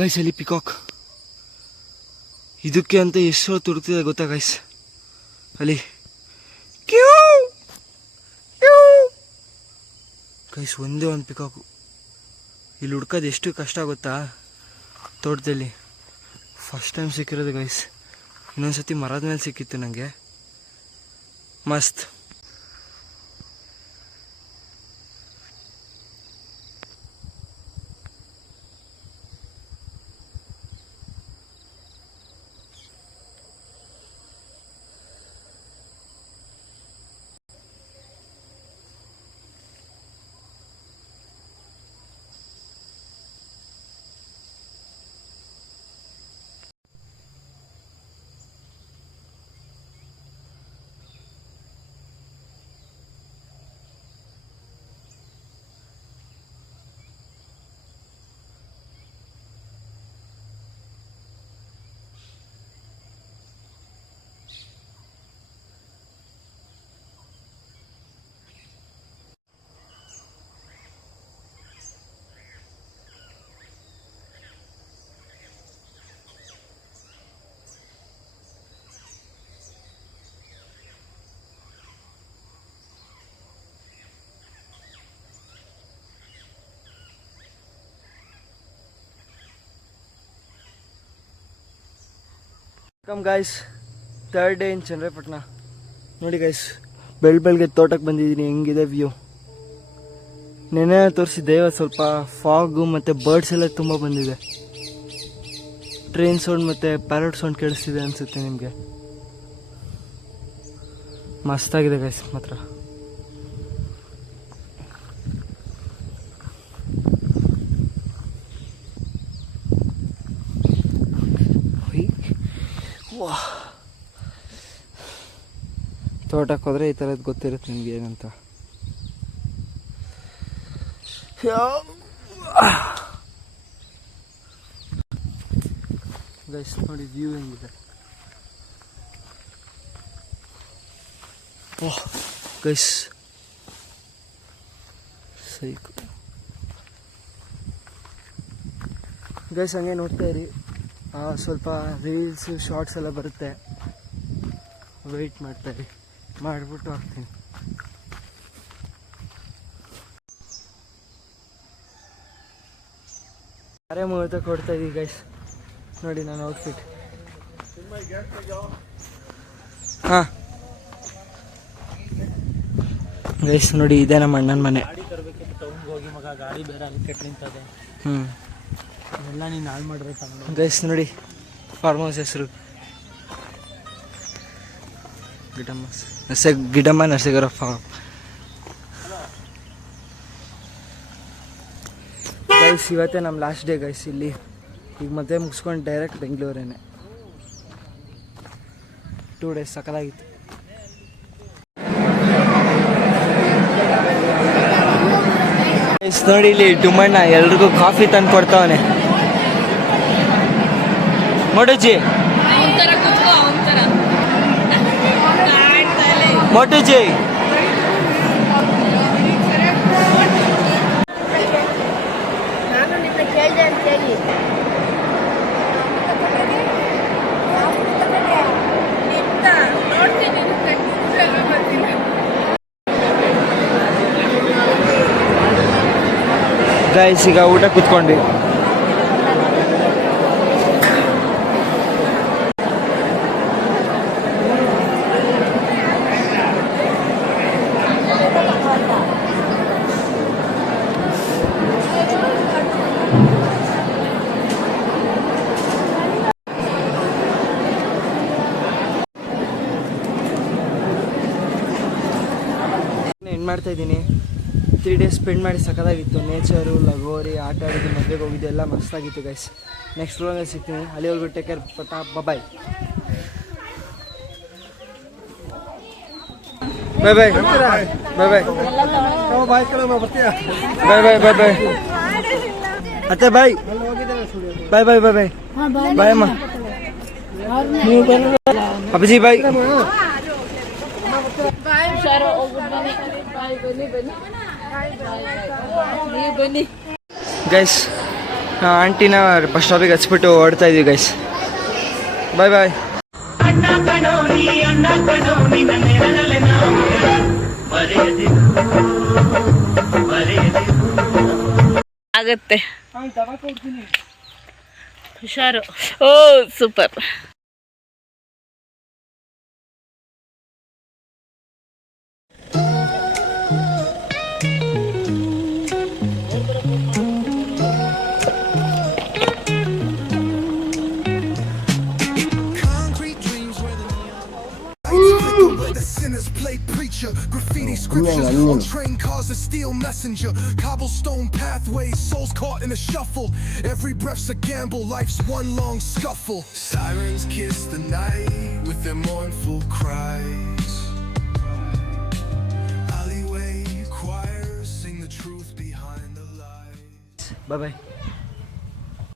Guys ಅಲ್ಲಿ peacock ಇದಕ್ಕೆ ಅಂತ ಎಷ್ಟು ತುಡುಕ್ತಿದೆ ಗೊತ್ತಾ ಗೈಸ್. ಅಲ್ಲಿ ಗೈಸ್ ಒಂದೇ ಒಂದು ಪಿಕಾಕು. ಇಲ್ಲಿ ಹುಡ್ಕೋದು ಎಷ್ಟು ಕಷ್ಟ ಗೊತ್ತಾ ತೋಟದಲ್ಲಿ. ಫಸ್ಟ್ ಟೈಮ್ ಸಿಕ್ಕಿರೋದು ಗೈಸ್. ಇನ್ನೊಂದ್ಸತಿ ಮರದ ಮೇಲೆ ಸಿಕ್ಕಿತ್ತು ನನಗೆ. ಮಸ್ತ್. Welcome guys, third day in Channarayapatna. ನೋಡಿ ಗೈಸ್, ಬೆಳಗ್ಗೆ ತೋಟಕ್ಕೆ ಬಂದಿದ್ದೀನಿ. ಹೆಂಗಿದೆ ವ್ಯೂ. ನೆನೆ ತೋರಿಸಿದ್ದೆ, ಇವತ್ತು ಸ್ವಲ್ಪ ಫಾಗು ಮತ್ತು ಬರ್ಡ್ಸ್ ಎಲ್ಲ ತುಂಬ ಬಂದಿದೆ. ಟ್ರೈನ್ ಸೌಂಡ್ ಮತ್ತು ಪ್ಯಾರಟ್ ಸೌಂಡ್ ಕೇಳಿಸ್ತಿದೆ ಅನಿಸುತ್ತೆ ನಿಮಗೆ. ಮಸ್ತಾಗಿದೆ ಗೈಸ್ ಮಾತ್ರ. ತೋಟಕ್ಕೆ ಹೋದರೆ ಈ ಥರದ್ದು ಗೊತ್ತಿರುತ್ತೆ ನಿಮಗೆ ಏನಂತ. ಗೈಸ್ ನೋಡಿ ವ್ಯೂ ಹೆಂಗಿದೆ. ಓಹ್ ಗೈಸ್ ಸೈಕ್. ಗೈಸ್ ಹಂಗೆ ನೋಡ್ತಾ ಇರಿ, ಸ್ವಲ್ಪ ರೀಲ್ಸು ಶಾರ್ಟ್ಸ್ ಎಲ್ಲ ಬರುತ್ತೆ. ವೆಯ್ಟ್ ಮಾಡ್ತಾಯಿರಿ, ಮಾಡಿಬಿಟ್ಟು ಹಾಕ್ತೀನಿ. ಅರೆ ಮುಹೂರ್ತ ಕೊಡ್ತಾ ಇದ್ದೀವಿ ಗೈಸ್. ನೋಡಿ ನಾನು ಔಟ್ಫಿಟ್. ಹಾಂ ಗೈಸ್ ನೋಡಿ, ಇದೆ ನಮ್ಮ ಅಣ್ಣನ ಮನೆ. ಗಾಡಿ ಬೇರೆ ಅಲ್ಲಿ ಕೆಟ್ಟು ನಿಂತದೆ. ಎಲ್ಲ ನೀನು ಹಾಳು ಮಾಡಿದ್ರೆ ಗೈಸ್. ನೋಡಿ ಫಾರ್ಮ್ ಹೌಸ್ ಹೆಸರು ಗಿಡಮ್ಮ ನರಸಿಂಗರ ಫಾರ್ಮ್. ಗೈಸ್ ಇವತ್ತೇ ನಮ್ಮ ಲಾಸ್ಟ್ ಡೇ ಗೈಸ್ ಇಲ್ಲಿ. ಈಗ ಮತ್ತೆ ಮುಗಿಸ್ಕೊಂಡು ಡೈರೆಕ್ಟ್ ಬೆಂಗಳೂರೇನೆ. 2 ಡೇಸ್ ಸಕಲಾಗಿತ್ತು. ಗೈಸ್ ನೋಡಿ ಇಲ್ಲಿ ಡುಮ್ಮಣ್ಣ ಎಲ್ರಿಗೂ ಕಾಫಿ ತಂದು ಕೊಡ್ತಾವನೆ. ಮೋಟುಜಿ ಮೋಟುಜಿ ಗೈಸ್ ಈಗ ಊಟ ಕೂತ್ಕೊಂಡ್ವಿ. ಏನು ಮಾಡ್ತಾ ಇದ್ದೀನಿ, 3 ಡೇಸ್ ಸ್ಪೆಂಡ್ ಮಾಡಿ ಸಖತ್ತಾಗಿತ್ತು. ನೇಚರು, ಲಗೋರಿ, ಆಟ ಆಡಿದ್ದು, ಮದುವೆಗೆ ಹೋಗಿದ್ದು ಎಲ್ಲ ಮಸ್ತಾಗಿತ್ತು ಗೈಸ್. ನೆಕ್ಸ್ಟ್ ವ್ಲಾಗಲ್ಲಿ ಸಿಗ್ತೀನಿ. ಅಲ್ಲಿವರೆಗೂ ಟೇಕ್ ಕೇರ್. ಬಾಯ್ ಬಾಯ್ ಬಾಯ್ ಬಾಯ್ ಬಾಯ್ ಬಾಯ್ ಬಾಯ್ ಬಾಯ್ ಬಾಯ್ ಅತ್ತೆ ಬಾಯ್ ಬಾಯ್ ಬಾಯ್ ಬಾಯ್ ಬಾಯ್ ಬಾಯ್ ಅಮ್ಮ. ಅಪ್ಪಾಜಿ ಬಾಯ್. ಗೈಸ್ ಆಂಟಿನ ಬಸ್ ಸ್ಟಾಪಿಗೆ ಹಚ್ಬಿಟ್ಟು ಓಡ್ತಾ ಇದೀವಿ ಗೈಸ್. ಬಾಯ್ ಬಾಯ್. ಆಗತ್ತೆ. ಹುಷಾರು. ಓ super. Graffiti scriptures on train cars, a steel messenger, cobblestone pathways, souls caught in a shuffle. Every breath's a gamble, life's one long scuffle. Sirens kiss the night with their mournful cries. Alleyway choirs sing the truth behind the lies. Bye bye.